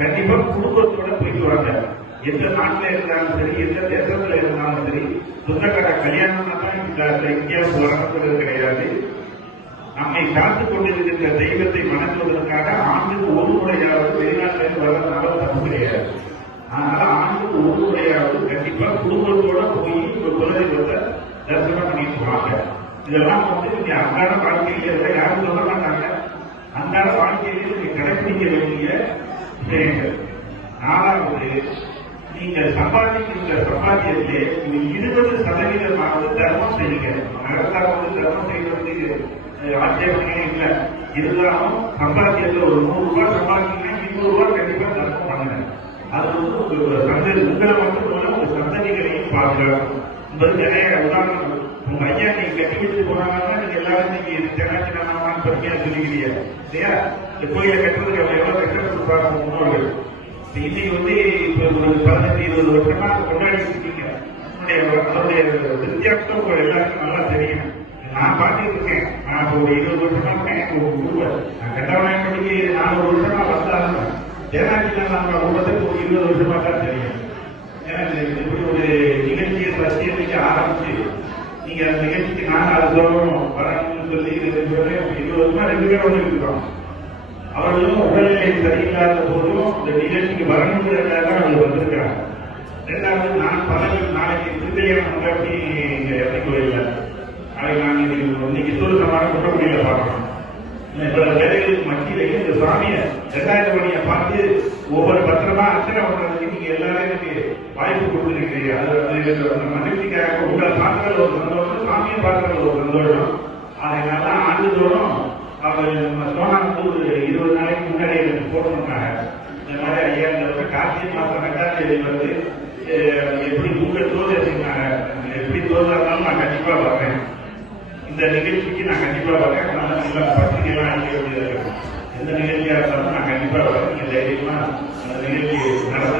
கண்டிப்பா குடும்பத்தோட போயிட்டு வாங்க. எந்த நாட்டுல இருந்தாலும் சரி எந்த தேசத்துல இருந்தாலும் சரி சொந்தக்கார கல்யாணம்னா தான் இந்த இந்தியாவுக்கு வரணுங்கிறது கிடையாது. நம்மை காத்துக் கொண்டிருக்கின்ற தெய்வத்தை வணங்குவதற்காக ஆண்டுக்கு ஒரு முறையாவது வெளிநாட்டிலிருந்து வர்றதுனால தப்பு கிடையாது. அதனால ஆண்டுக்கு ஒரு முறையாவது கண்டிப்பா குடும்பத்தோட போய் ஒரு குலதெய்வத்தை தரிசனம் பண்ணிட்டு வாங்க. இதெல்லாம் வந்து நீங்க அன்றாட வாழ்க்கையில இல்லை யாரும் சொல்ல மாட்டாங்க. அன்றாட வாழ்க்கையில நீங்க கடைபிடிக்க வேண்டிய விஷயங்கள் நாலாவது நீங்கள் சம்பாதிக்கின்ற சம்பாத்தியத்திலே இருபது சதவீதமாவது தர்மம் செய்யுங்க நகரத்தாவது தர்மம் செய்வதற்கு ஆட்சேபனையே இல்லை. இருந்தாலும் சம்பாத்தியத்தில் ஒரு நூறு ரூபாய் சம்பாதிக்கணும் இருநூறு ரூபாய் கண்டிப்பா தர்மம் பண்ணுங்க அது வந்து உங்க சந்ததி உங்களை மட்டும் இல்ல உங்க சந்ததிகளையும் பாதுகாக்கும். என்பது நிறைய உதாரணம் உங்க ஐயா நீங்க கட்டி விட்டு போனாங்கன்னா நீங்க எல்லாரும் நீங்க தென்னாச்சி நாமான்னு பத்தியா சொல்லிக்கிறீங்க இல்லையா இந்த கோயிலை கட்டுறதுக்கு அவங்க எவ்வளவு கஷ்டப்பட்டு முன்னோர்கள். இன்னைக்கு வந்து இப்ப ஒரு பதினஞ்சு இருபது வருஷமா கொண்டாடிட்டு இருக்கீங்க அதனுடைய வித்தியாசம் எல்லாருக்கும் நல்லா தெரியும். நான் பார்த்துட்டு இருக்கேன். நான் இப்போ ஒரு இருபது வருஷமா இருக்கேன். எனக்கு ஒரு குருவர் நான் கண்டவனாயம் படிக்க நானூறு வருஷமா வந்தாலும் தேனாட்சி நம்ம குடும்பத்துக்கு ஒரு இருபது வருஷமா தான் தெரியும். ஏன்னா இப்படி ஒரு நிகழ்ச்சியை சத்தியத்துக்கு ஆரம்பிச்சு நீங்க அந்த நிகழ்ச்சிக்கு நாங்க அது சொல்லணும் வரணும்னு சொல்லி இருபது வருஷமா வந்து அவர்களும் உடல்நிலை சரியில்லாத போதும் இந்த நிகழ்ச்சிக்கு வரணுங்கிறதுக்காக தான் அவங்க வந்திருக்கிறாங்க. ரெண்டாவது நான் பலர்கள் நாளைக்கு திருக்கல்யாணம் கொண்டாடி இங்க இறங்கி கோயில்ல நாளைக்கு நான் இன்னைக்கு இன்னைக்கு சூரசமான பார்க்கணும். வேலைகளுக்கு மத்தியிலேயே இந்த சுவாமியை ரெண்டாயிரம் மணியை பார்த்து ஒவ்வொரு பத்திரமா அர்ச்சனை பண்றதுக்கு நீங்க எல்லாருமே வாய்ப்பு கொடுத்துருக்கீங்க அது மகிழ்ச்சிக்காக. உங்களை பார்க்கறது ஒரு சந்தோஷம் சாமியை பார்க்கறது ஒரு சந்தோஷம். ஆண்டுதோறும் நம்ம ஒரு இருபது நாளைக்கு முன்னாடி எனக்கு இந்த மாதிரி ஐயா இந்த வருஷம் கார்த்திகை ரெண்டாம் தேதி வந்து எப்படி உங்க தோது எப்படி தோதா இருந்தாலும் நான் கண்டிப்பா வர்றேன் இந்த நிகழ்ச்சிக்கு நான் கண்டிப்பா வரேன் அதனால நல்லா பத்திரிகைலாம் எந்த நிகழ்ச்சியா இருந்தாலும் நான் கண்டிப்பா வரேன் நீங்க தைரியமா அந்த நிகழ்ச்சி நடத்த